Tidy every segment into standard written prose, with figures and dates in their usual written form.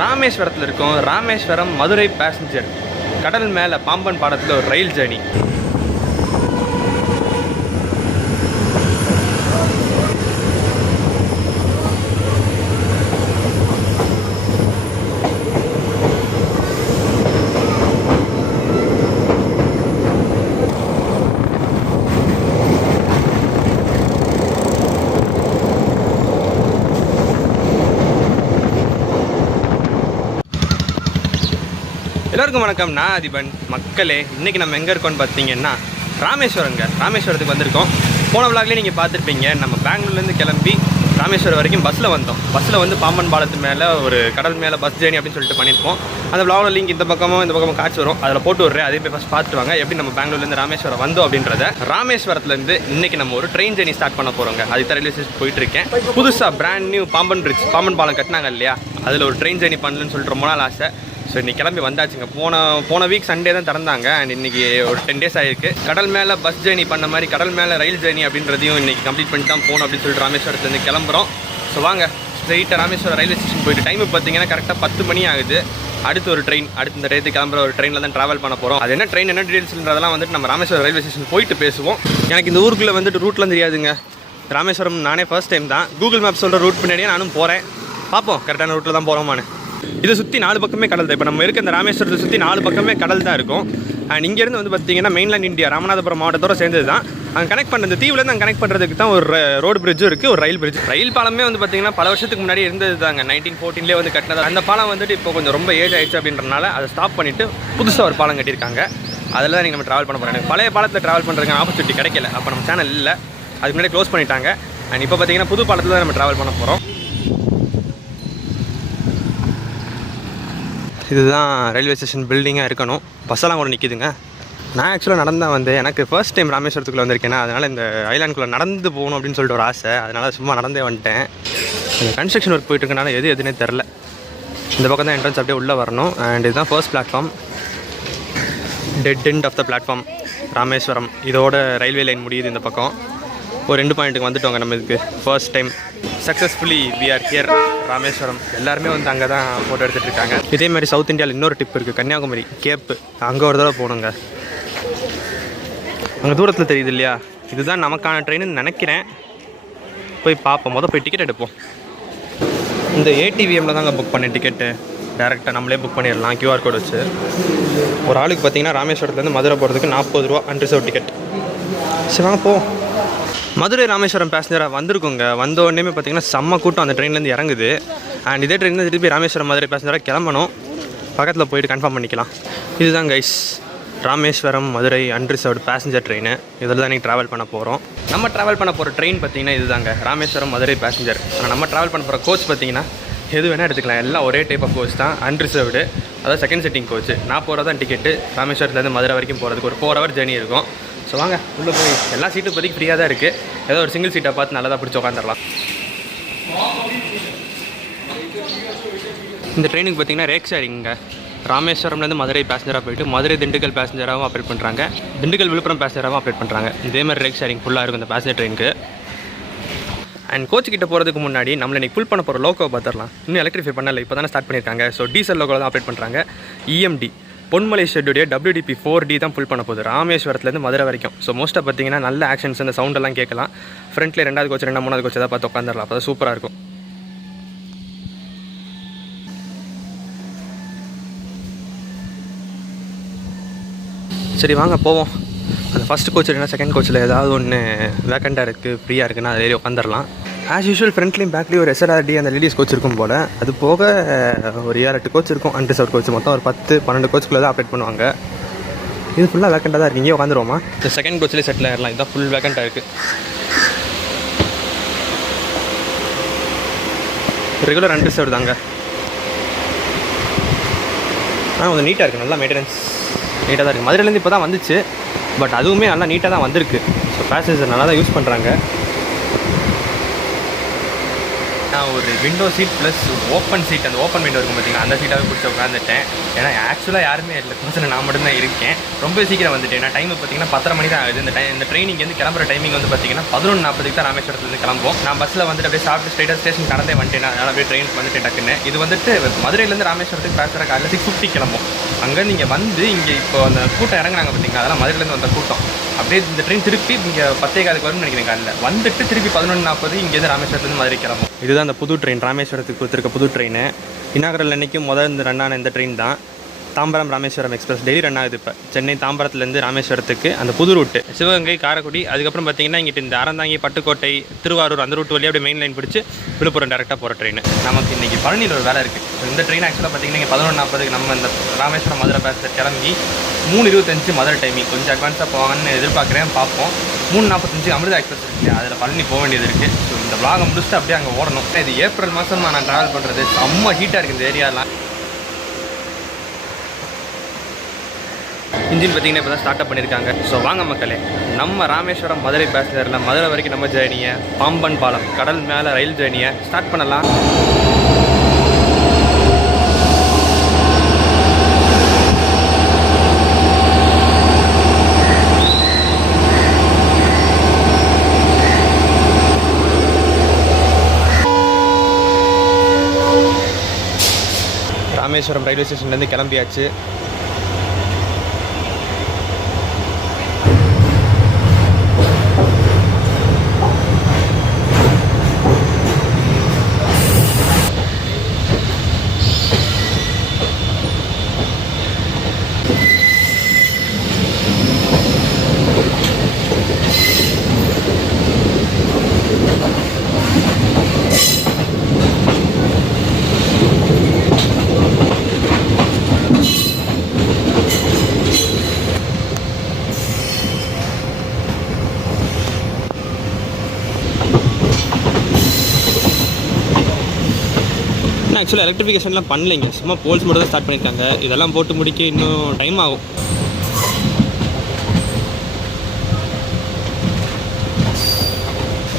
ராமேஸ்வரத்தில் இருக்கும் ராமேஸ்வரம் மதுரை பேசஞ்சர் கடல் மேலே பாம்பன் பாலத்தில் ஒரு ரயில் ஜேர்னி. எல்லாருக்கும் வணக்கம், நான் அதிபன். மக்களே, இன்றைக்கி நம்ம எங்கே இருக்கோம்னு பார்த்தீங்கன்னா ராமேஸ்வரத்துக்கு வந்திருக்கோம். போன விளாக்லேயே நீங்கள் பார்த்துருப்பீங்க. நம்ம பெங்களூர்லேருந்து கிளம்பி ராமேஸ்வரம் வரைக்கும் பஸ்ஸில் வந்தோம். பஸ்ஸில் வந்து பாம்பன் பாலத்து மேலே ஒரு கடல் மேலே பஸ் ஜேர்னி அப்படின்னு சொல்லிட்டு பண்ணியிருப்போம். அந்த விளாகில் லிங்க் இந்த பக்கமும் காட்சி வரும், அதில் போட்டு விட்றேன். அதே போய் ஃபஸ்ட் பார்த்துட்டு வாங்க எப்படி நம்ம பெங்களூர்லேருந்து ராமேஸ்வரம் வந்தோம் அப்படின்றத. ராமேஸ்வரத்துலேருந்து இன்றைக்கி நம்ம ஒரு ட்ரெயின் ஜேர்னி ஸ்டார்ட் பண்ண போகிறோங்க. அது ரயில்வே ஸ்டேஷன் போயிட்டுருக்கேன். புதுசாக பிராண்ட் நியூ பாம்பன் பாலம் கட்டினாங்க இல்லையா, அதில் ஒரு ட்ரெயின் ஜேர்னி பண்ணலன்னு சொல்லிட்டு ரொம்ப நாள் ஆசை. ஸோ இன்றைக்கி கிளம்பி வந்தாச்சுங்க. போன வீக் சண்டே தான் திறந்தாங்க. அண்ட் இன்றைக்கி ஒரு 10 days ஆகிருக்கு. கடல் மேலே பஸ் ஜேர்னி பண்ண மாதிரி கடல் மேலே ரயில் ஜேர்னி அப்படின்றதையும் இன்றைக்கி கம்ப்ளீட் பண்ணிட்டு தான் போகணும் அப்படின்னு சொல்லிட்டு ராமேஸ்வரத்துலேருந்து கிளம்புறோம். ஸோ வாங்க ஸ்ட்ரெயிட்டாக ராமேஸ்வரம் ரயில்வே ஸ்டேஷன் போயிட்டு டைம் பார்த்தீங்கன்னா கரெக்டாக 10 மணி ஆகுது. அடுத்து இந்த டேத்துக்கு கிளம்புற ஒரு ட்ரெயினில் தான் ட்ராவல் பண்ண போகிறோம். அது என்ன ட்ரெயின், என்ன டீட்டெயில்ஸ்ன்றதெல்லாம் வந்துட்டு நம்ம ராமேஸ்வரம் ரயில்வே ஸ்டேஷன் போயிட்டு பேசுவோம். எனக்கு இந்த ஊருக்குள்ளே வந்துட்டு ரூட்லாம் தெரியாதுங்க. ராமேஸ்வரம் நானே ஃபர்ஸ்ட் டைம் தான். கூகுள் மேப் சொல்கிற ரூட் பின்னாடியே நானும் போகிறேன். பார்ப்போம் கரெக்டான ரூட்டில் தான் போகிறோமான்னு. இதை சுற்றி 4 பக்கமே கடல் தான். இப்போ நம்ம இருக்க இந்த ராமேஸ்வரத்தை சுற்றி 4 பக்கமே கடல் தான் இருக்கும். அண்ட் இங்கேருந்து வந்து பார்த்தீங்கன்னா மெயின்லேண்ட் இந்தியா ராமநாதபுரம் மாவட்டத்தோடு சேர்ந்தது தான். அங்கே கனெக்ட் பண்ணுறது தீவுலேருந்து அங்கே கனெக்ட் பண்ணுறதுக்கு தான் ஒரு ரோடு பிரிட்ஜும் இருக்குது, ஒரு ரயில் பாலமே வந்து பார்த்தீங்கன்னா பல வருஷத்துக்கு முன்னாடி இருந்தது தாங்க. 1914 வந்து கட்டினது. அந்த பாலம் வந்துட்டு இப்போ கொஞ்சம் ரொம்ப ஏஜ் ஆயிடுச்சு அப்படின்றனால அதை ஸ்டாப் பண்ணிவிட்டு புதுசாக ஒரு பாலம் கட்டியிருக்காங்க. அதில் தான் நீங்கள் நம்ம ட்ராவல் பண்ண போகிறோம். எனக்கு பழைய பாலத்தில் ட்ராவல் பண்ணுறதுக்கு ஆப்பர்ச்சுனிட்டி கிடைக்கல. அப்போ நம்ம சேனல் இல்லை, அதுக்கு முன்னாடி க்ளோஸ் பண்ணிட்டாங்க. அண்ட் இப்போ பார்த்தீங்கன்னா புது பாலத்தில் தான் நம்ம ட்ராவல் பண்ண போகிறோம். இதுதான் ரயில்வே ஸ்டேஷன் பில்டிங்காக இருக்கணும். பஸ்ஸெல்லாம் கூட நிற்கிதுங்க. நான் ஆக்சுவலாக நடந்தான் வந்தேன். எனக்கு ஃபர்ஸ்ட் டைம் ராமேஸ்வரத்துக்குள்ளே வந்திருக்கேன்னா, அதனால் இந்த ஐலாண்டுக்குள்ளே நடந்து போகணும் அப்படின்னு சொல்லிட்டு ஒரு ஆசை. அதனால் சும்மா நடந்தே வந்துட்டேன். இந்த கன்ஸ்ட்ரக்ஷன் ஒர்க் போயிட்டுருக்கனால எதுனே தெரில. இந்த பக்கம் தான் என்ட்ரன்ஸ் அப்படியே உள்ளே வரணும். அண்ட் இதுதான் first platform, dead end of the platform Rameswaram. இதோட ரயில்வே லைன் முடியுது இந்த பக்கம். ஒரு 2 பாயிண்ட்டுக்கு வந்துட்டோங்க நம்ம. இதுக்கு first time successfully we are here Rameswaram. எல்லாருமே வந்து அங்கே தான் ஃபோட்டோ எடுத்துகிட்டு இருக்காங்க. இதே மாதிரி சவுத் இந்தியாவில் இன்னொரு டிப் இருக்குது, கன்னியாகுமரி கேப்பு. அங்கே ஒரு தடவை போகணுங்க. அங்கே தூரத்தில் தெரியுது இல்லையா, இதுதான் நமக்கான ட்ரெயின்னு நினைக்கிறேன். போய் பார்ப்போம். போய் டிக்கெட் எடுப்போம். இந்த ஏடிவிஎம்மில் தாங்க புக் பண்ணேன் டிக்கெட்டு. டேரெக்டாக நம்மளே புக் பண்ணிடலாம் கியூஆர் கோடு வச்சு. ஒரு ஆளுக்கு பார்த்தீங்கன்னா ராமேஸ்வரத்துலேருந்து மதுரை போகிறதுக்கு 40 ரூபா அன்ரிசர்வ் டிக்கெட். சரி வாங்க போ. மதுரை ராமேஸ்வரம் பேசஞ்சராக வந்திருக்குங்க. வந்த உடனே பார்த்தீங்கன்னா செம்ம கூட்டம் அந்த ட்ரெயின்லேருந்து இறங்குது. அண்ட் இதே ட்ரெயின் திருப்பி ராமேஸ்வரம் மதுரை பேசஞ்சராக கிளம்பணும். பக்கத்தில் போயிட்டு கன்ஃபார்ம் பண்ணிக்கலாம். இதுதான் guys Rameswaram Madurai unreserved passenger train. இதில் தான் நீங்கள் ட்ராவல் பண்ண போகிறோம். நம்ம ட்ராவல் பண்ண போகிற ட்ரெயின் பார்த்தீங்கன்னா இதுதாங்க ராமேஸ்வரம் மதுரை பேசஞ்சர். ஆனால் நம்ம ட்ராவல் பண்ண போகிற கோச் பார்த்தீங்கன்னா எது வேணால் எடுத்துக்கலாம். எல்லாம் ஒரே டைப் ஆஃப் கோச் தான், அன்ரிசர்வ்டு. அதாவது செகண்ட் சிட்டிங் கோச். 40 ரூபா தான் டிக்கெட்டு. ராமேஸ்வரத்துலேருந்து மதுரை வரைக்கும் போகிறதுக்கு ஒரு 4 hour ஜேர்னி இருக்கும். ஸோ வாங்க உள்ளே போய் எல்லா சீட்டும் இப்போதைக்கு ஃப்ரீயாக தான் இருக்குது. ஏதோ ஒரு சிங்கிள் சீட்டை பார்த்து நல்லா தான் பிடிச்சி உட்காந்துடலாம். இந்த ட்ரெயினுக்கு பார்த்தீங்கன்னா ரேக் ஷேரிங்க. ராமேஸ்வரம்லேருந்து மதுரை பேசஞ்சராக போயிட்டு மதுரை திண்டுக்கல் பேசஞ்சராகவும் ஆப்ரேட் பண்ணுறாங்க, திண்டுக்கல் விழுப்புரம் பேசஞ்சராகவும் ஆப்ரேட் பண்ணுறாங்க. இதே மாதிரி ரேக் ஷேரிங் ஃபுல்லாக இருக்கும் இந்த பேசஞ்சர் ட்ரெயினுக்கு. அண்ட் கோச்சுக்கிட்ட போகிறதுக்கு முன்னாடி நம்மளை இன்றைக்கி ஃபுல் பண்ண போகிற லோக்கோ பார்த்துடலாம். இன்னும் எலக்ட்ரிஃபை பண்ணலை, இப்போ தானே ஸ்டார்ட் பண்ணியிருக்காங்க. ஸோ டீசல் லோக்கோ தான் ஆப்ரேட் பண்ணுறாங்க. EMD பொன்மலை ஷெட்டுடைய WDP 4D தான் ஃபுல் பண்ண போகுது ராமேஸ்வரத்துலேருந்து மதுரை வரைக்கும். ஸோ மோஸ்ட்டாக பார்த்தீங்கன்னா நல்ல ஆக்ஷன்ஸ், அந்த சவுண்டெல்லாம் கேட்கலாம். ஃப்ரண்ட்லேயே 2வது கோச் 2, 3வது கோச் எதாவது பார்த்து உட்காந்துடலாம். அப்போ தான் சூப்பராக இருக்கும். சரி வாங்க போவோம். அந்த ஃபஸ்ட் கோச் இல்லைனா செகண்ட் கோச்சில் ஏதாவது ஒன்று வேக்கண்டாக இருக்குது, ஃப்ரீயாக இருக்குன்னா அதில் உட்காந்துடலாம். ஆஸ் யூஷுவல் ஃப்ரண்ட்லேயும் பேக்லேயும் ஒரு SRRD அந்த லேடிஸ் கோச் இருக்கும் போல். அது போக ஒரு 7-8 கோச் இருக்கும் அன்ரிசர்வ் கோச். மொத்தம் ஒரு 10-12 கோச்சுக்குள்ளே தான் ஆப்ரேட் பண்ணுவாங்க. இது ஃபுல்லாக வேக்கண்டாக தான் இருக்குது. இங்கே உட்காந்துருவோமா? இந்த செகண்ட் கோச்சிலே செட்டில் ஆகிடலாம். இதுதான் ஃபுல் வேக்கண்டாக இருக்குது. ரெகுலர் அன்ரிசர்வ் தாங்க. கொஞ்சம் நீட்டாக இருக்குது, நல்லா மெயின்டெனன்ஸ் நீட்டாக தான் இருக்குது. மதுரையிலேருந்து இப்போ தான் வந்துச்சு, பட் அதுவுமே நல்லா நீட்டாக தான் வந்திருக்கு. ஸோ பேசஞ்சர் நல்லா தான் யூஸ் பண்ணுறாங்க. நான் ஒரு window seat plus open seat, அந்த ஓப்பன் விண்டோ இருக்கும் பார்த்தீங்கன்னா அந்த சீட்டாகவே பிடிச்சி உட்காந்துட்டேன். ஏன்னா ஆக்சுவலாக யாருமே இல்லை, கொஞ்சம் நான் மட்டும்தான் இருக்கேன். ரொம்ப சீக்கிரம் வந்துட்டேன். ஏன்னா டைம் பார்த்தீங்கன்னா 10:30 மணி தான் ஆகுது. இந்த ட்ரெயினிங் வந்து கிளம்புற டைமிங் வந்து பார்த்தீங்கன்னா 11:40 தான் ராமேஸ்வரத்துலேருந்து கிளம்பும். நான் பஸ்ஸில் வந்துட்டு அப்படியே சாப்பிட்டு ஸ்ட்ரைட்டாக ஸ்டேஷன் கடந்தே வந்துட்டேன். அதனால் அப்படியே ட்ரெயினுக்கு வந்துட்டு டக்குன்னு. இது வந்துட்டு மதுரையிலேருந்து ராமேஸ்வரத்துக்கு பேசுகிற காலையில் 6:50 கிளம்பும். அங்கேருந்து இங்கே வந்து இங்கே இப்போ அந்த கூட்டம் இறங்குனாங்க பார்த்தீங்கன்னா, அதெல்லாம் மதுரையிலேருந்து வந்த கூட்டம். அப்படியே இந்த ட்ரெயின் திருப்பி இங்கே 10:15 வரும்னு நினைக்கிறேன் காலையில். வந்துட்டு திருப்பி 11:40 இங்கேருந்து ராமேஸ்வரத்துலேருந்து மதுரை கிளம்பும். இதுதான் அந்த புது ட்ரெயின், ராமேஸ்வரத்துக்கு கொடுத்துருக்க புது ட்ரெயின். இனாகரல் அன்னைக்கும் இந்த ரன் ஆன இந்த ட்ரெயின் தான் Tambaram Rameswaram express. Daily run ஆகுது. இப்போ சென்னை தாம்பரத்துலேருந்து ராமேஸ்வரத்துக்கு அந்த புது ரூட்டு, சிவகங்கை காரைக்குடி, அதுக்கப்புறம் பார்த்தீங்கன்னா இங்கிட்ட இந்த அறந்தாங்கி பட்டுக்கோட்டை திருவாரூர் அந்த ரூட் வழியாக அப்படியே மெயின் லைன் பிடிச்சி விழுப்புரம் டேரெக்டாக போகிற ட்ரெயின். நமக்கு இன்றைக்கி பழனியில் ஒரு வேலை இருக்குது. இந்த ட்ரெயின் ஆக்சுவலாக பார்த்தீங்கன்னா 11:40 நம்ம இந்த ராமேஸ்வரம் மதுரை பேச கிளம்பி 3:25 மதுரை டைமிங். கொஞ்சம் அட்வான்ஸாக போவாங்கன்னு எதிர்பார்க்குறேன், பார்ப்போம். 3:45 அமிர்தா எக்ஸ்பிரஸ் இருக்குது, அதில் பழனி போக வேண்டியது இருக்குது. ஸோ இந்த விளாகை முடிச்சுட்டு அப்படியே அங்கே ஓடணும். இது ஏப்ரல் மாதம் நான் ட்ராவல் பண்ணுறது, செம்ம ஹீட்டாக இருக்குது இந்த ஏரியாலாம். இன்ஜின் பார்த்தீங்கன்னா இப்போ தான் ஸ்டார்ட் அப் பண்ணியிருக்காங்க. ஸோ வாங்க மக்களே, நம்ம ராமேஸ்வரம் மதுரை பேசஞ்சரில் மதுரை வரைக்கும் நம்ம ஜேர்னியை, பாம்பன் பாலம் கடல் மேலே ரயில் ஜேர்னியை ஸ்டார்ட் பண்ணலாம். ராமேஸ்வரம் ரயில்வே ஸ்டேஷன்லேருந்து கிளம்பியாச்சு. ஆக்சுவலாக எலக்ட்ரிஃபிகேஷன்லாம் பண்ணலைங்க, சும்மா போல்ஸ் மட்டும் தான் ஸ்டார்ட் பண்ணியிருக்காங்க. இதெல்லாம் போட்டு முடிக்க இன்னும் டைம் ஆகும்.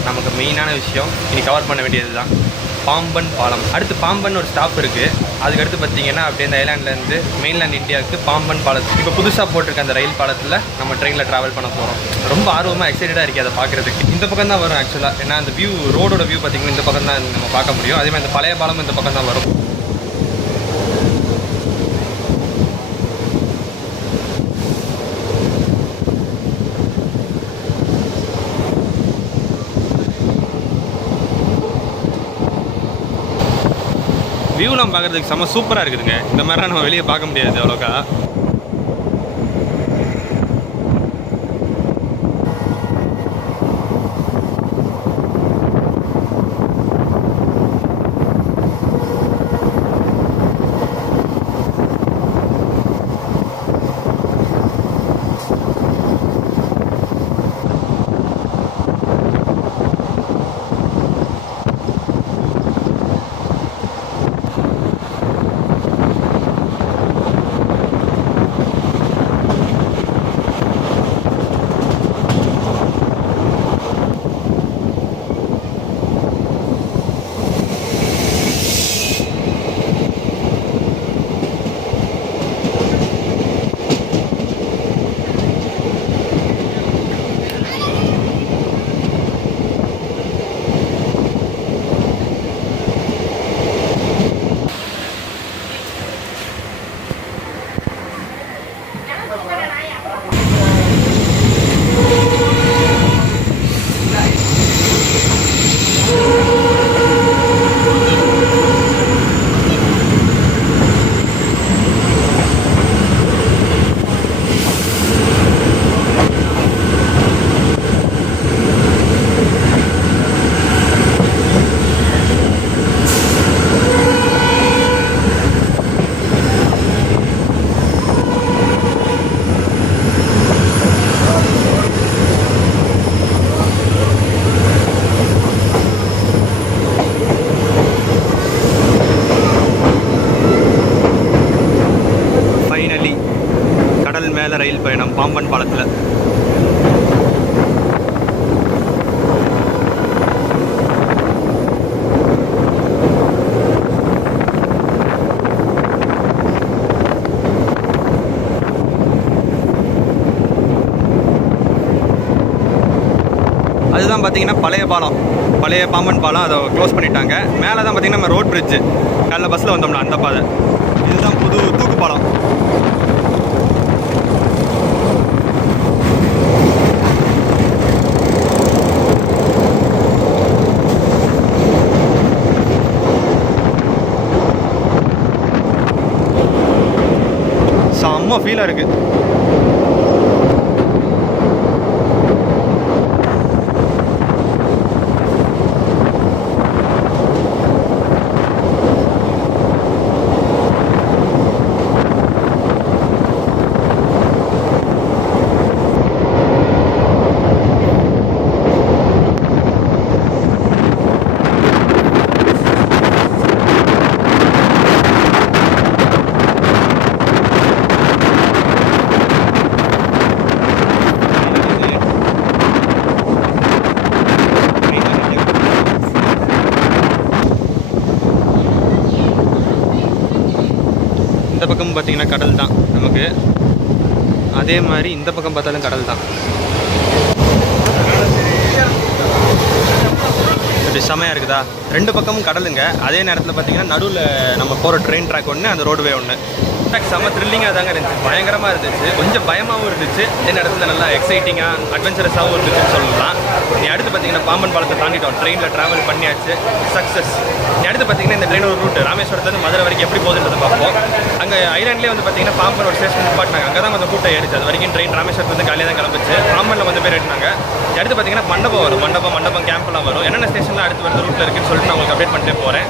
நமக்கு மெயினான விஷயம் இனி கவர் பண்ண வேண்டியது தான் பாம்பன் பாலம். அடுத்து பாம்பன் ஒரு ஸ்டாப் இருக்குது. அதுக்கடுத்து பார்த்தீங்கன்னா அப்படியே இந்த ஐலாண்ட்லேருந்து மெயின்லேண்ட் இந்தியாவுக்கு பாம்பன் பாலத்துக்கு இப்போ புதுசாக போட்டிருக்க அந்த ரயில் பாலத்தில் நம்ம ட்ரெயினில் ட்ராவல் பண்ண போகிறோம். ரொம்ப ஆர்வமாக எக்ஸைட்டடாக இருக்குது அதை பார்க்குறதுக்கு. இந்த பக்கம் தான் வரும் ஆக்சுவலாக, ஏன்னா அந்த வியூ ரோடோட வியூ பார்த்திங்கன்னா இந்த பக்கம் தான் நம்ம பார்க்க முடியும். அதே மாதிரி இந்த பழைய பாலமும் இந்த பக்கம் தான் வரும். வியூலாம் பார்க்குறதுக்கு செம்ம சூப்பராக இருக்குதுங்க. இந்த மாதிரிலாம் நம்ம வெளியே பார்க்க முடியாது அவ்வளோக்கா. ரயில் பயணம் பாம்பன் பாலத்தில். இதுதான் பார்த்தீங்கன்னா பழைய பாம்பன் பாலம், அதை க்ளோஸ் பண்ணிட்டாங்க. மேலே தான் பார்த்தீங்கன்னா நம்ம ரோட் பிரிட்ஜு, காலைல பஸ்ஸில் வந்தோம்னா அந்த பாதை. இதுதான் புது தூக்கு பாலம். செம்ம ஃபீலாக இருக்குது. இந்த பக்கம் பார்த்தீங்கன்னா கடல் தான் நமக்கு, அதே மாதிரி இந்த பக்கம் பார்த்தாலும் கடல் தான். இப்படி செமையாக இருக்குதா? ரெண்டு பக்கமும் கடலுங்க. அதே நேரத்தில் பார்த்தீங்கன்னா நடுவில் நம்ம போகிற ட்ரெயின் ட்ராக் ஒன்று, அந்த ரோடுவே ஒன்று. செம்ம த்ரில்லிங்காக தாங்க இருந்துச்சு, பயங்கரமாக இருந்துச்சு, கொஞ்சம் பயமாகவும் இருந்துச்சு, அதே நேரத்தில் நல்லா எக்ஸைட்டிங்காக அட்வென்ச்சரஸாகவும் இருந்துச்சுன்னு சொல்லலாம். நீ அடுத்து பார்த்தீங்கன்னா பாம்பன் பாலத்தை தாண்டிட்டோம், ட்ரெயினில் ட்ராவல் பண்ணியாச்சு, சக்ஸஸ். நீ அடுத்து பார்த்தீங்கன்னா இந்த ட்ரெயின் ஒரு ரூட் ராமேஸ்வரத்துலேருந்து மதுரை வரைக்கும் எப்படி போகுதுன்றதை பார்ப்போம். அங்கே ஐலாண்ட்லேயே வந்து பார்த்தீங்கன்னா பாம்பன் ஒரு ஸ்டேஷன் நிப்பாட்டினாங்க, அங்கே தான் கொஞ்சம் கூட்டம் ஏறிச்சு. அது வரைக்கும் ட்ரெயின் ராமேஸ்வரத்துலேருந்து காலையில் தான் கிளம்பிச்சு. பாம்பனில் வந்து பேர் எடுத்தாங்க. அடுத்து பார்த்தீங்கன்னா மண்டபம் வரும், மண்டபம் கேம்ப்லாம் வரும். என்னென்ன ஸ்டேஷனில் அடுத்து வருது ரூட்டில் இருக்குன்னு சொல்லிட்டு நான் உங்களுக்கு அப்டேட் பண்ணிட்டே போகிறேன்.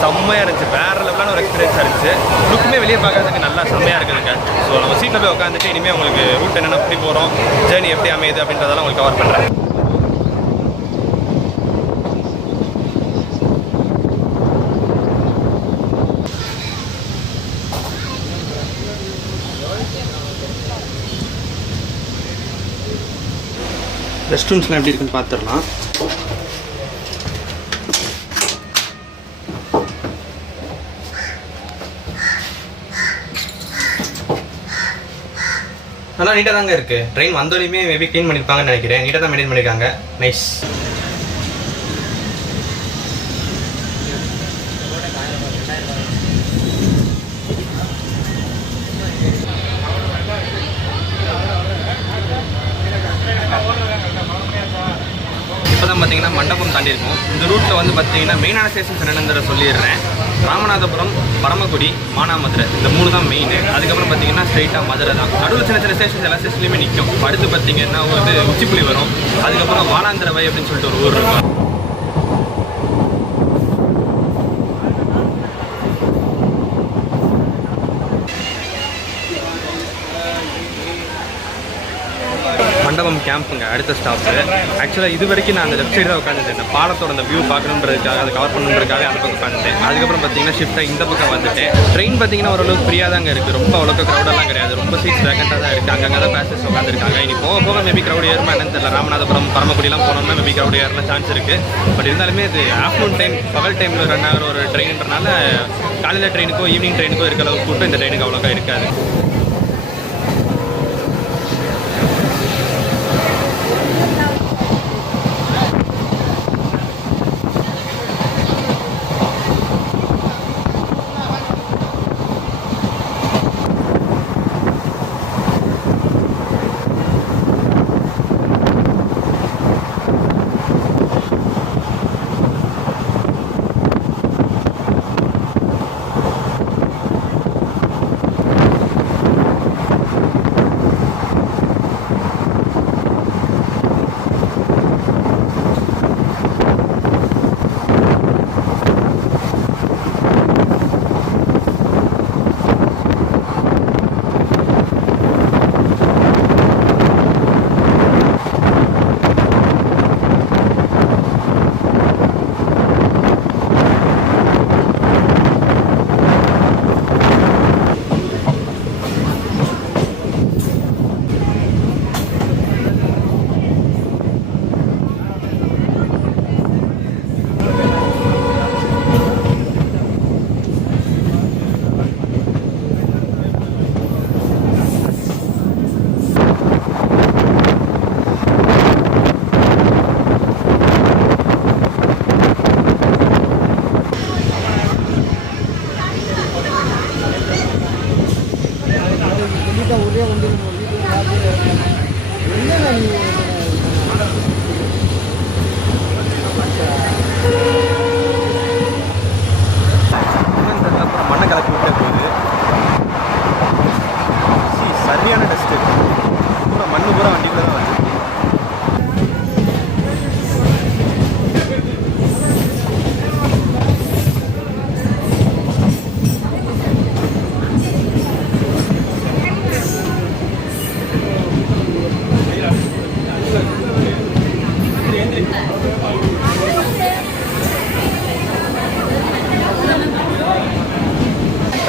செம்மையாக இருந்துச்சு, வேறு லெவலான ஒரு எக்ஸ்பீரியன்ஸாக இருந்துச்சு. லுக்குமே வெளியே பார்க்குறதுக்கு நல்லா செம்மையாக இருக்குதுங்க. ஸோ நம்ம சீட்டில் போய் உட்காந்துட்டு இனிமேல் உங்களுக்கு ரூட் என்னென்ன எப்படி போகிறோம், ஜேர்னி எப்படி அமையுது அப்படின்றதெல்லாம் உங்களுக்கு கவர் பண்ணுறேன். ரெஸ்ட் ரூம்ஸ்லாம் எப்படி இருக்குன்னு பார்த்துடலாம். நல்லா நீட்டாக தாங்க இருக்குது. ட்ரெயின் வந்தோடையுமே மேபி க்ளீன் பண்ணியிருப்பாங்கன்னு நினைக்கிறேன். நீட்டாக தான் மெயின்டைன் பண்ணியிருக்காங்க. நைஸ். இப்போ தான் பார்த்தீங்கன்னா மண்டபம் தாண்டி இருக்கும். இந்த ரூட்டில் வந்து பார்த்தீங்கன்னா மெயினான ஸ்டேஷன்ஸ் என்னென்னு சொல்லிடுறேன். ராமநாதபுரம், பரமக்குடி, மானாமதுரை, இந்த 3 தான் மெயின். அதுக்கப்புறம் பார்த்தீங்கன்னா ஸ்ட்ரைட்டாக மதுரை தான். நடுவில் சின்ன ஸ்டேஷன்ஸ் எல்லா ஸ்டேஷன்லையுமே நிற்கும். அடுத்து பார்த்தீங்கன்னா வந்து உச்சிப்புலி வரும். அதுக்கப்புறம் வாலாந்திரவை அப்படின்னு சொல்லிட்டு ஒரு ஊர் இருக்கும். மண்டபம் கேம்புங்க அடுத்த ஸ்டாப்பு. ஆக்சுவலாக இது வரைக்கும் நான் அந்த லெஃப்ட் சைடு தான் உட்காந்துட்டேன். இந்த பாலத்தோட அந்த வியூ பார்க்கணுன்றதுக்காக, அதை கவர் பண்ணணுன்றதுக்காக அந்த பக்கம் உட்காந்துட்டேன். அதுக்கப்புறம் பார்த்தீங்கன்னா ஷிஃப்ட்டாக இந்த பக்கம் வந்துட்டேன். ட்ரெயின் பார்த்தீங்கன்னா ஓரளவுக்கு ஃப்ரீயாக தாங்க இருக்குது, ரொம்ப அவ்வளோக்கு க்ரௌடெல்லாம் கிடையாது, ரொம்ப சீட்ஸ் வேகண்ட்டாக தான் இருக்குது. அங்கங்கே தான் பேசஞ்சர்ஸ் உட்காந்துருக்காங்க. இனி போக போக மேபி க்ரௌட் ஏறுமா என்னன்னு தெரியல. ராமநாதபுரம், பரமக்குடிலாம் போனோம்னா மேபி க்ரௌட் ஏறின சான்ஸ் இருக்குது. பட் இருந்தாலுமே இது ஆஃப்டர்நூன் டைம், பகல் டைமில் ரன் ஆகிற ஒரு ட்ரெயின்றனால காலையில் ட்ரெயினுக்கோ ஈவினிங் ட்ரெயினுக்கோ இருக்கிற அளவுக்கு கூட்டம் இந்த ட்ரெயினுக்கு அவ்வளோக்கா இருக்காது.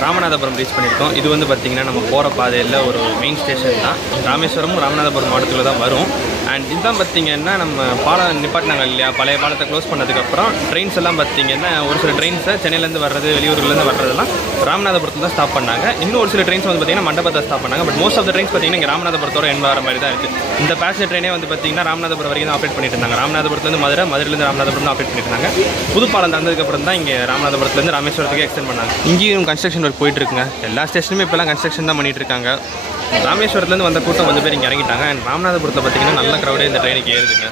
ராமநாதபுரம் ரீச் பண்ணியிருக்கோம். இது வந்து பார்த்திங்கன்னா நம்ம போகிற பாதையில் ஒரு மெயின் ஸ்டேஷன் தான். ராமேஸ்வரமும் ராமநாதபுரம் மாவட்டத்தில் தான் வரும். அண்ட் இதுதான் பார்த்திங்கன்னா நம்ம பாலம் நிப்பாட்டினாங்க இல்லையா, பழைய பாலத்தை க்ளோஸ் பண்ணதுக்கப்புறம் ட்ரெயின்ஸ் எல்லாம் பார்த்திங்கன்னா ஒரு சில ட்ரெயின்ஸை சென்னையிலேருந்து வர்றது வெளியூர்லேருந்து வர்றதெல்லாம் ராமநாதபுரத்தில் தான் ஸ்டாப் பண்ணாங்க. இன்னும் ஒரு சில ட்ரெயின்ஸ் வந்து பார்த்திங்கன்னா மண்டபத்தை ஸ்டாப் பண்ணாங்க. But most of the trains பார்த்திங்கன்னா இங்கே ராமநாதபுரத்தோட எண்ட் வர மாதிரி தான் இருக்குது. இந்த பேசஞ்சர் ட்ரெயினே வந்து பார்த்திங்கன்னா ராமநாதபுரம் வரைக்கும் தான் ஆப்ரேட் பண்ணிட்டு இருந்தாங்க. ராமநாதபுரத்துலேருந்து மதுரை, மதுரையிலேருந்து ராமநாதபுரம் தான் ஆப்ரேட் பண்ணிட்டு இருந்தாங்க. புது பாலம் தந்ததுக்கப்புறம் தான் இங்கே ராமநாதபுரத்துலேருந்து ராமேஸ்வரத்துக்கு எக்ஸ்டெண்ட் பண்ணாங்க. இங்கேயும் கன்ஸ்ட்ரக்ஷன் ஒர்க் போயிட்டு இருக்குங்க. எல்லா ஸ்டேஷனுமே இப்போலாம் கன்ஸ்ட்ரக்ஷன் தான் பண்ணிட்டு இருக்காங்க. ராமேஸ்வரத்துலேருந்து வந்த கூட்டம் கொஞ்சம் பேர் இங்கே இறங்கிட்டாங்க. அண்ட் ராமநாதபுரத்தை பார்த்திங்கன்னா நல்ல க்ரௌடே இந்த ட்ரெயினுக்கு ஏறுதுங்க.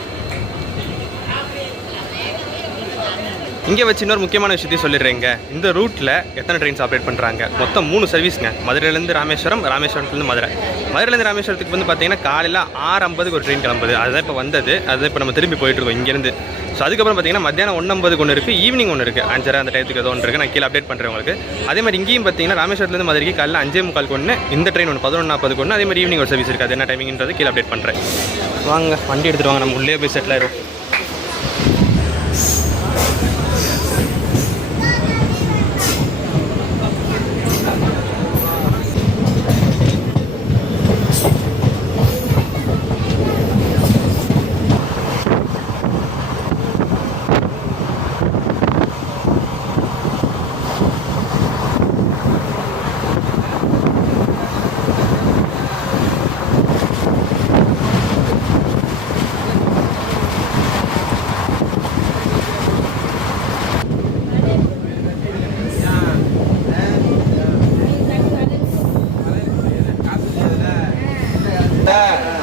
இங்கே வச்சு இன்னொரு முக்கியமான விஷயத்தையும் சொல்லிடுறேங்க. இந்த ரூட்டில் எத்தனை ட்ரெயின்ஸ் ஆப்ரேட் பண்ணுறாங்க? மொத்தம் 3 சர்வீஸ்ங்க. மதுரையிலேருந்து ராமேஸ்வரம், ராமேஸ்வரத்துலேருந்து மதுரை. மதுரையிலேருந்து ராமேஸ்வரத்துக்கு வந்து பார்த்திங்கன்னா காலையில் 6:50 ஒரு ட்ரெயின் கிளம்புது. அதுதான் இப்போ வந்தது. அதுதான் இப்போ நம்ம திரும்பி போயிட்டுருக்கோம் இங்கேருந்து. ஸோ அதுக்கப்புறம் பார்த்திங்கன்னா மத்தியானம் 1:50 ஒன்று இருக்குது, ஈவினிங் ஒன்று இருக்குது, 5:30 அந்த டயத்துக்கு ஏதோ ஒன்று இருக்குது. நான் கீழே அப்டேட் பண்ணுறேன் உங்களுக்கு. அதே மாதிரி இங்கேயும் பார்த்திங்கன்னா ராமேஸ்வரத்துலேருந்து மதுரைக்கு காலையில் 5:45 ஒன்று, இந்த ட்ரெயின் ஒன்று 11:40 ஒன்று, அதே மாதிரி ஈவினிங் ஒரு சர்வீஸ் இருக்குது. அது என்ன டைமிங்கிறது கீழே அப்டேட் பண்ணுறேன். வாங்க வண்டி எடுத்துகிட்டு வாங்க, நம்ம உள்ளே போய் செட்டில் ஆயிடும்.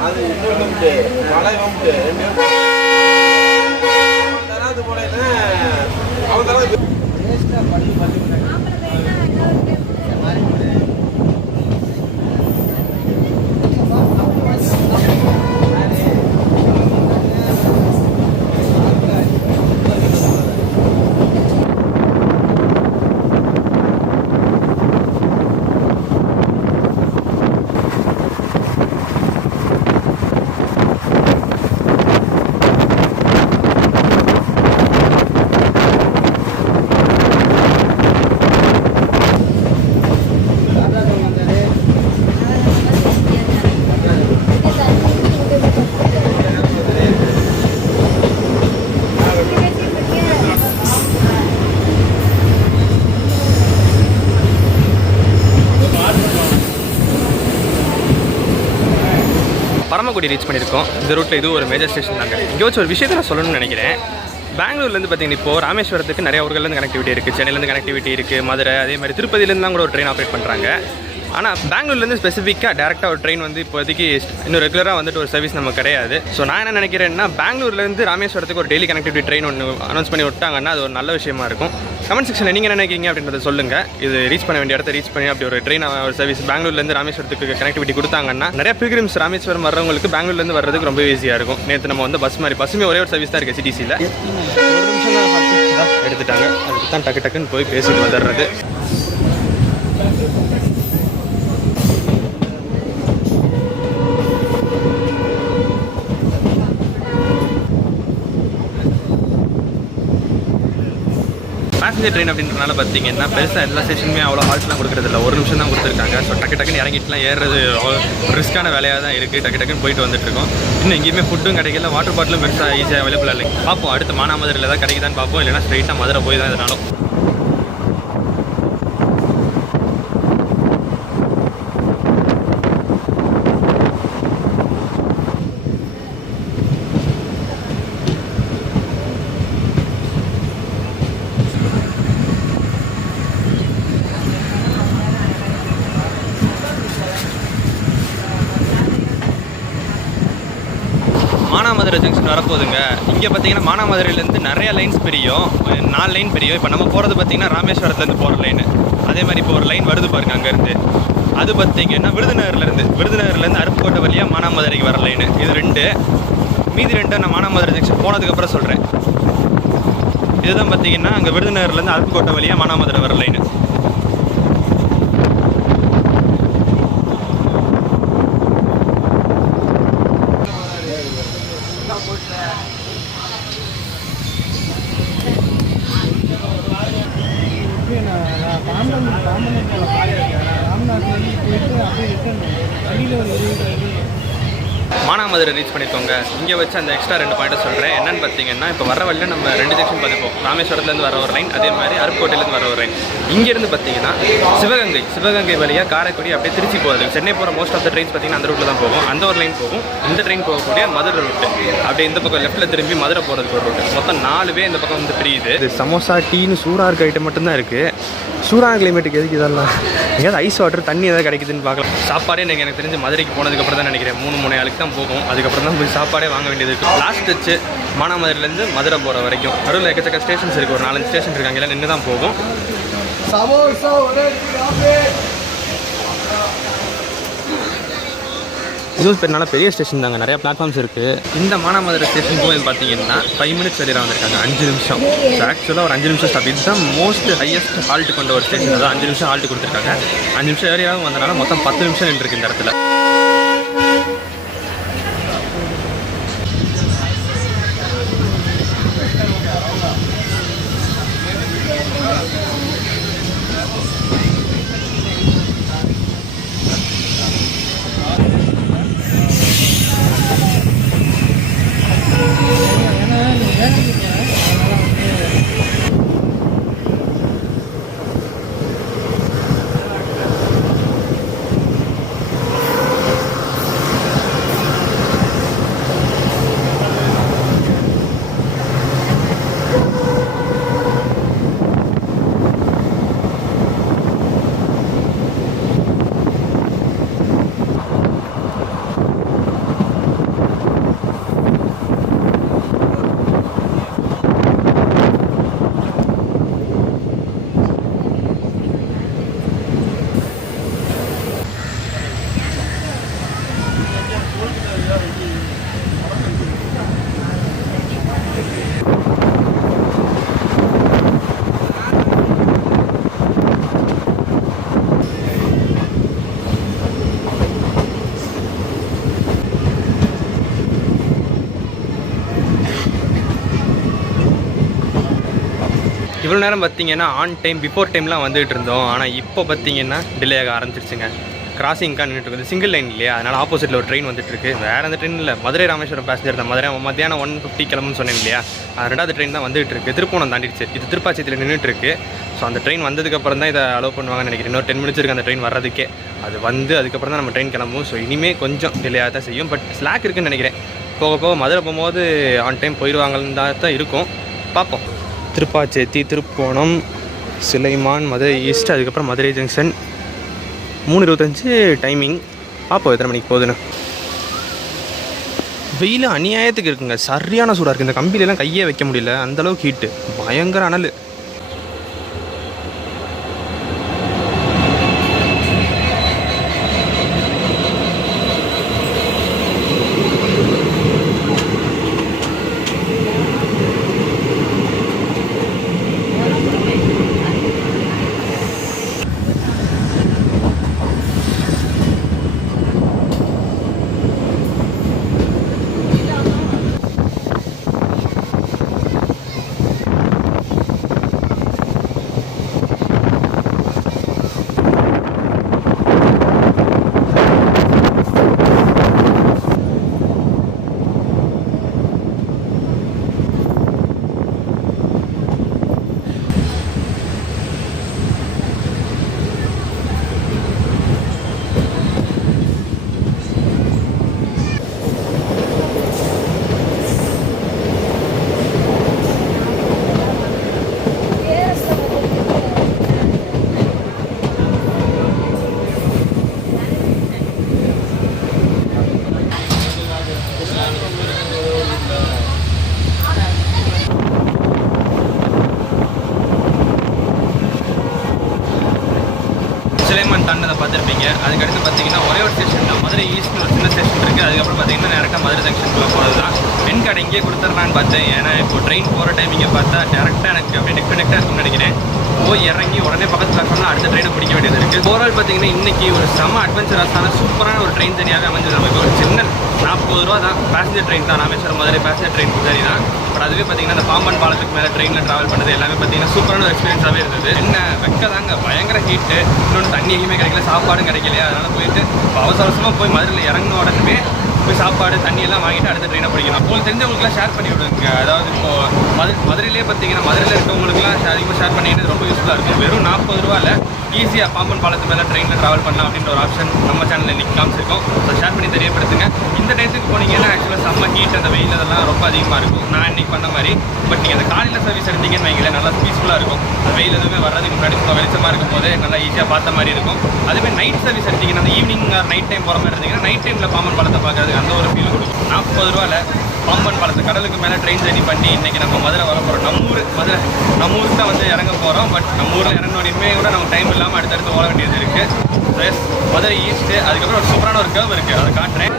அது இன்னொன்று மழை வந்து தராது போல அவன் தராது பரமக்குடி ரீச் பண்ணியிருக்கோம். இந்த ரூட்டில் இது ஒரு மேஜர் ஸ்டேஷன் தாங்க. இங்கே வச்சு ஒரு விஷயத்தை நான் சொல்லணும்னு நினைக்கிறேன். பெங்களூர்லேருந்து பார்த்தீங்கன்னா இப்போது ராமேஸ்வரத்துக்கு நிறைய ஊர்கள்லேருந்து கனெக்டிவிட்டி இருக்குது. சென்னையிலேருந்து கனெக்டிவிட்டி இருக்குது, மதுரை, அதே மாதிரி திருப்பதியிலேருந்து கூட ஒரு ட்ரெயின் ஆப்ரேட் பண்ணுறாங்க. ஆனால் பெங்களூர்லேருந்து ஸ்பெசிஃபிக்காக டேரெக்டாக ஒரு ட்ரெயின் வந்து இப்போதைக்கு இன்னும் ரெகுலராக வந்துட்டு ஒரு சர்வீஸ் நம்ம கிடையாது. ஸோ நான் என்ன நினைக்கிறேன்னா, பெங்களூர்லேருந்து ராமேஸ்வரத்துக்கு ஒரு டெய்லி கனெக்டிவிட்டி ட்ரெயின் ஒன்று அனௌன்ஸ் பண்ணி விட்டாங்கன்னா அது ஒரு நல்ல விஷயமா இருக்கும். கமெண்ட் செக்ஷனில் நீங்கள் என்ன நினைக்கிறீங்க அப்படின்றத சொல்லுங்கள். இது ரீச் பண்ண வேண்டிய இடத்த ரீச் பண்ணி அப்படி ஒரு ட்ரெயின் ஒரு சர்வீஸ் பெங்களூர்லேருந்து ராமேஸ்வரத்துக்கு கனெக்டிவிட்டி கொடுத்தாங்கன்னா நிறைய பில்கிரிம்ஸ் ராமேஸ்வரம் வர்றவங்களுக்கு பெங்களூர்லேருந்து வர்றதுக்கு ரொம்ப ஈஸியாக இருக்கும். நேற்று நம்ம வந்து பஸ் மாதிரி பஸ்ஸுமே ஒரே ஒரு சர்வீஸ் தான் இருக்குது சிடிசியில். ஒரு நிமிஷம் தான் எடுத்துட்டாங்க. அதுக்கு தான் டக்கு டக்குன்னு போய் பேசிட்டு வந்துடுறது. பேசஞ்சர் ட்ரெயின் அப்படின்றனால பார்த்தீங்கன்னா பெருசாக எல்லா ஸ்டேஷனுமே அவ்வளோ ஹால்ட்லாம் கொடுக்குறதில்ல. ஒரு நிமிஷம் தான் கொடுத்துருக்காங்க. ஸோ டக்கு டக்குன்னு இறங்கிட்டுலாம் ஏறுறது ரிஸ்க்கான வேலையாக தான் இருக்குது. டக்கு டக்குன்னு போயிட்டு வந்துட்டுருக்கோம். இன்னும் எங்கேயுமே ஃபுட்டும் கிடைக்கல, வாட்டர் பாட்டிலும் பெருசாக ஈஸியாக அவைலபிளாக இல்லை. பார்ப்போம் அடுத்து மானாமதுரையில் தான் கிடைக்குதான்னு பார்ப்போம். இல்லைனா ஸ்ட்ரைட்டாக மதுரை போய் தான் இதனாலும். மானாமதுரை ஜங்ஷன் வரப்போகுதுங்க. இங்கே பார்த்தீங்கன்னா மானாமதுரையிலேருந்து நிறைய லைன்ஸ் பிரியும், 4 லைன் பிரியும். இப்போ நம்ம போகிறது பார்த்தீங்கன்னா ராமேஸ்வரத்துலேருந்து போகிற லைனு. அதே மாதிரி இப்போ ஒரு லைன் வருது பாருங்க அங்கேருந்து. அது பார்த்தீங்கன்னா விருதுநகர்லேருந்து அருப்புக்கோட்டை வழியாக மானாமதுரைக்கு வர லைனு. இது 2. மீதி 2 நான் மானாமதுரை ஜங்ஷன் போனதுக்கப்புறம் சொல்கிறேன். இதுதான் பார்த்தீங்கன்னா அங்கே விருதுநகர்லேருந்து அருப்புக்கோட்டை வழியாக மானாமதுரை வர லைனு. பாம்பன் ராம்நாத்லேருந்து போயிட்டு அப்படியே ரிட்டர்ன் வண்டியில் ஒரு 20 மானாமதுரை ரீச் பண்ணிக்கோங்க. இங்கே வச்சு அந்த எக்ஸ்ட்ரா 2 பாயிண்ட்டை சொல்கிறேன். என்னென்னு பார்த்தீங்கன்னா, இப்போ வர வழியில் நம்ம 2 ஜங்ஷன் பார்த்துப்போம். ராமேஸ்வரத்துலேருந்து வர ஒரு லைன், அதே மாதிரி அருப்புக்கோட்டையிலேருந்து வர ஒரு லைன். இங்கேருந்து பார்த்தீங்கன்னா சிவகங்கை வழியாக காரைக்குடி அப்படியே திருச்சி போகுது. சென்னை போகிற மோஸ்ட் ஆஃப் த ட்ரெயின்ஸ் பார்த்தீங்கன்னா அந்த ரூட்டில் தான் போகும். அந்த ஒரு லைன் போகும். இந்த ட்ரெயின் போகக்கூடிய மதுரை ரூட்டு அப்படியே இந்த பக்கம் லெஃப்ட்டில் திரும்பி மதுரை போகிறதுக்கு ஒரு ரூட்டு. மொத்தம் 4 இந்த பக்கம் வந்து பிரியுது. இது சமோசா டீன்னு சூடாக இருக்க ஐட்டம் மட்டும்தான் இருக்குது. சூடான கிளைமேட்டுக்கு எதுக்கு இதெல்லாம்? எங்கேயாவது ஐஸ் வாட்டர் தண்ணி எதாவது கிடைக்குதுன்னு பார்க்கலாம். சாப்பாடே எனக்கு தெரிஞ்சு மதுரைக்கு போனதுக்கப்புறம் தான் நினைக்கிறேன் 3 நாளுக்கு தான் போகும். அதுக்கப்புறம் தான் போய் சாப்பாடே வாங்க வேண்டியது இருக்குது. லாஸ்ட் டச்சு மானாமதுரையிலேருந்து மதுரை போகிற வரைக்கும் நடுவில் எக்கச்சக்க ஸ்டேஷன்ஸ் இருக்குது. ஒரு 4-5 ஸ்டேஷன் இருக்காங்க. எல்லாம் நின்று தான் போகும். சமோசா ஒரே இது நல்ல பெரிய ஸ்டேஷன் தாங்க. நிறையா பிளாட்ஃபார்ம்ஸ் இருக்குது. இந்த மானாமதுரை ஸ்டேஷன் போய் பார்த்தீங்கன்னா 5 மினிட்ஸ் வெளியில் வந்திருக்காங்க. 5 நிமிஷம். ஆக்சுவலாக ஒரு 5 நிமிஷம் ஸ்டாப். இதுதான் மோஸ்ட் ஹையஸ்ட் ஹால்ட் கொண்ட ஒரு ஸ்டேஷன். அதான் 5 நிமிஷம் ஹால்ட் கொடுத்துருக்காங்க. 5 நிமிஷம் ஏரியாவும் வந்தனால மொத்தம் 10 நிமிஷம் நின்றுருக்கு இந்த இடத்துல. இவ்வளோ நேரம் பார்த்தீங்கன்னா ஆன் டைம் பிஃபோர் டைம்லாம் வந்துகிட்டு இருந்தோம். ஆனால் இப்போ பார்த்தீங்கன்னா டிலே ஆக ஆரம்பிச்சிருச்சுங்க. கிராசிங்காக நின்றுட்டு இருக்குது. சிங்கிள் லைன் இல்லையா, அதனால் ஆப்போசிட்டில் ஒரு ட்ரெயின் வந்துட்டுருக்கு. வேறு எந்த ட்ரெயின் இல்லை, மதுரை ராமேஸ்வரம் பேசஞ்சர் தான். மத்தியானம் 1:50 கிளம்புன்னு சொன்னேன் இல்லையா, அது 2வது ட்ரெயின் தான் வந்துகிட்டு இருக்குது. திருப்பூணம் தாண்டிடுச்சு. இது திருப்பாச்சியில் நின்றுட்டுருக்கு. ஸோ அந்த ட்ரெயின் வந்ததுக்கப்புறம் தான் இதை அலோவ் பண்ணுவாங்கன்னு நினைக்கிறேன். இன்னொரு 10 மினிட்ஸ் இருக்குது அந்த ட்ரெயின் வர்றதுக்கே. அது வந்து அதுக்கப்புறம் தான் நம்ம ட்ரெயின் கிளம்பும். ஸோ இனிமேல் கொஞ்சம் டிலே ஆக தான் செய்யும். பட் ஸ்லாக் இருக்குதுன்னு நினைக்கிறேன். போக போக மதுரை போகும்போது ஆன் டைம் போயிடுவாங்கன்னு தான் இருக்கும். பார்ப்போம். திருப்பாச்சேத்தி, திருப்போணம், சிலைமான், மதுரை ஈஸ்ட், அதுக்கப்புறம் மதுரை ஜங்ஷன். 3:25 டைமிங். பார்ப்போம் எத்தனை மணிக்கு போகுதுன்னு. வெயில் அநியாயத்துக்கு இருக்குங்க. சரியான சூடாக இருக்குது. இந்த கம்பியிலலாம் கையே வைக்க முடியல, அந்தளவுக்கு ஹீட்டு. பயங்கர அனல். ஸ்டேஷன் தாண்டதை பார்த்துருப்பீங்க. அதுக்கடுத்து பார்த்தீங்கன்னா ஒரே ஒரு ஸ்டேஷன் தான், மதுரை ஈஸ்ட்னு ஒரு சின்ன ஸ்டேஷன் இருக்குது. அதுக்கப்புறம் பார்த்தீங்கன்னா டேரெக்டாக மதுரை ஜங்ஷனுக்குள்ளே போகிறது தான். பென் கார்டு இங்கேயே கொடுத்துட்றான்னு பார்த்தேன். ஏன்னா இப்போ ட்ரெயின் போகிற டைம் இங்கே பார்த்தா டேரெக்டாக எனக்கு அப்படியே நெக்டாக இருக்கும்னு நினைக்கிறேன். போய் இறங்கி உடனே பக்கத்தில் இருக்கணும்னா அடுத்த ட்ரெயினை பிடிக்க வேண்டியது இருக்குது. ஓவரால் பார்த்தீங்கன்னா இன்றைக்கி ஒரு செம்ம அட்வென்ச்சரஸான சூப்பரான ஒரு ட்ரெயின் ஜர்னியாகவே அமைஞ்சது. நமக்கு ஒரு சின்ன 40 ரூபா தான் பேசஞ்சர் ட்ரெயின் தான், Rameswaram Madurai passenger train journey தான். பட் அதுவே பார்த்தீங்கன்னா அந்த பாம்பன் பாலத்துக்கு மேலே ட்ரெயினில் ட்ராவல் பண்ணது எல்லாமே பார்த்தீங்கன்னா சூப்பரான ஒரு எக்ஸ்பீரியன்ஸாகவே இருந்தது. என்ன வெக்க தாங்க, பயங்கர ஹீட்டு, இன்னொன்று தண்ணி எங்கேயுமே கிடைக்கல, சாப்பாடும் கிடைக்கலையா. அதனால் போயிட்டு அவசர அவசரமாக போய் மதுரையில் இறங்கின உடனே போய் சாப்பாடு தண்ணி எல்லாம் வாங்கிட்டு அடுத்த ட்ரெயினை பிடிக்கணும். உங்களுக்கு தெரிஞ்சவங்களுக்குலாம் ஷேர் பண்ணி விடுங்க. அதாவது இப்போது மதுரையிலே பார்த்தீங்கன்னா மதுரையில் இருக்கவங்களுக்குலாம் அதிகமாக ஷேர் பண்ணிங்கன்னா ரொம்ப யூஸ்ஃபுல்லாக இருக்கும். வெறும் 40 ரூபாயில் ஈஸியாக பாம்பன் பாலத்து மேலே ட்ரெயினில் ட்ராவல் பண்ணலாம் அப்படின்ற ஒரு ஆப்ஷன் நம்ம சேனலில் இன்றைக்கி காமிச்சிருக்கோம். ஸோ ஷேர் பண்ணி தெரியப்படுத்துங்க. இந்த டைத்துக்கு போனீங்கன்னா ஆக்சுவலாக செம்ம ஹீட், அந்த வெயில் அதெல்லாம் ரொம்ப அதிகமாக இருக்கும். நான் இன்றைக்கி பண்ண மாதிரி. பட் நீங்கள் அந்த காலையில் சர்வீஸ் எடுத்தீங்கன்னு வைங்களேன், நல்லா பீஸ்ஃபுல்லாக இருக்கும். அந்த வெயில் எதுவுமே வர்றதுக்கு முன்னாடி வெளிச்சமாக இருக்கும் போதே நல்லா ஈஸியாக பார்த்த மாதிரி இருக்கும். அதுவே நைட் சர்வீஸ் எடுத்தீங்கன்னா அந்த ஈவினிங் நைட் டைம் போகிற மாதிரி இருந்தீங்கன்னா நைட் டைமில் பாம்பன் பாலத்தை பார்க்கறதுக்கு அந்த ஒரு ஃபீல் கொடுக்கும். 40 ரூபாயில் பாம்பன் பாலத்தை கடலுக்கு மேலே ட்ரெயின் ஜர்னி பண்ணி இன்றைக்கி நம்ம மதுரை வர போகிறோம். நம்ம ஊருக்கு தான் வந்து இறங்க போகிறோம். பட் நம்ம ஊரில் இறங்கினோடையுமே கூட நம்ம டைம் இல்லாமல் அடுத்தடுத்து ஓட வேண்டியது இருக்குது. மதுரை ஈஸ்ட்டு, அதுக்கப்புறம் ஒரு சூப்பரான ஒரு கர்வ் இருக்குது, அதை காட்டுறேன்.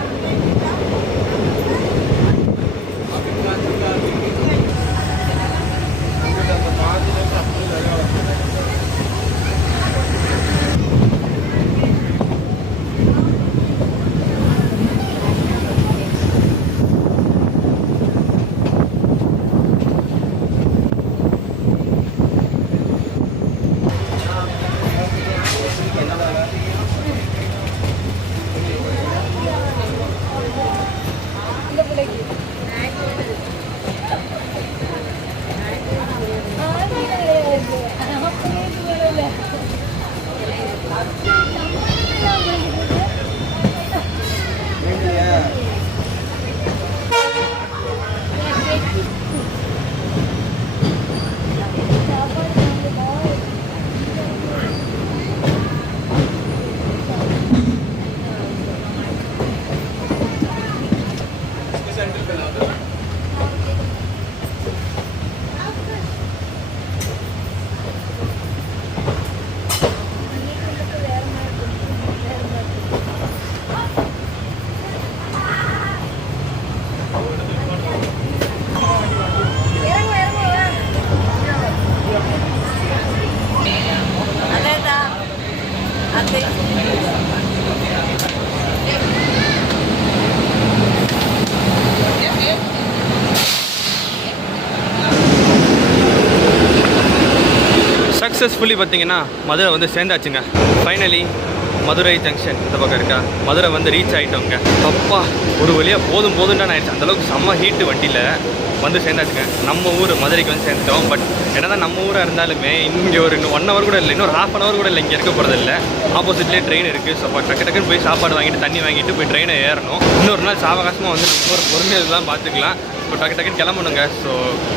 சக்ஸஸ்ஃபுல்லி பார்த்தீங்கன்னா மதுரை வந்து சேர்ந்தாச்சுங்க. ஃபைனலி மதுரை ஜங்ஷன் இந்த பக்கம் இருக்கா, மதுரை வந்து ரீச் ஆகிட்டோங்க. அப்பா ஒரு வழியாக போதும்டான்னு ஆயிடுச்சு. அந்தளவுக்கு செம்ம ஹீட்டு வண்டியில் வந்து சேர்ந்தாச்சுங்க. நம்ம ஊர் மதுரைக்கு வந்து சேர்ந்துட்டோம். பட் என்ன தான் நம்ம ஊராக இருந்தாலுமே இங்கே ஒரு இன்னும் 1 ஹவர் கூட இல்லை, இன்னொரு ½ ஹவர் கூட இல்லை, இங்கே இருக்க போகிறது இல்லை. ஆப்போசிட்லேயே ட்ரெயின் இருக்குது. ஸோ டக்குன்னு போய் சாப்பாடு வாங்கிட்டு தண்ணி வாங்கிட்டு போய் ட்ரெயினை ஏறணும். இன்னொரு நாள் சாவகாசமாக வந்து நம்ம ஒரு பொறுமையாக தான் பார்த்துக்கலாம். இப்போ டக்குன்னு கிளம்பணுங்க. ஸோ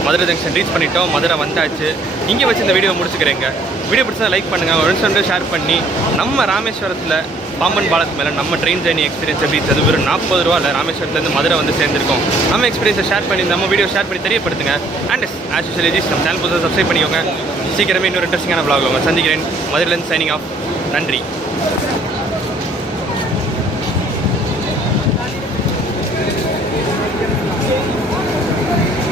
மதுரை ஜங்ஷன் ரீச் பண்ணிட்டோம், மதுரை வந்தாச்சு. இங்கே வச்சு இந்த வீடியோ முடிச்சுக்கிறேங்க. வீடியோ பிடிச்சா லைக் பண்ணுங்கள், ஒரு ஃப்ரெண்டு ஷேர் பண்ணி நம்ம ராமேஸ்வரத்தில் பாம்பன் பாலத்து மேலே நம்ம ட்ரெயின் ஜர்னி எக்ஸ்பீரியன்ஸ் எப்படி இருந்தது. வெறும் 40 ரூபாயில் ராமேஸ்வரத்துலேருந்து மதுரை வந்து சேர்ந்துருக்கோம். நம்ம எக்ஸ்பீரியன்ஸை ஷேர் பண்ணி நம்ம வீடியோ ஷேர் பண்ணி தெரியப்படுத்துங்க. அண்ட் ஆஸ் யூசுவல் நம்ம சேனல் புதுசாக சப்ஸ்கிரைப் பண்ணிக்கோங்க. சீக்கிரமே இன்னொரு இன்ட்ரெஸ்டிங்கான vlog உங்களை சந்திக்கிறேன். மதுரையிலேருந்து சைனிங் ஆஃப். நன்றி.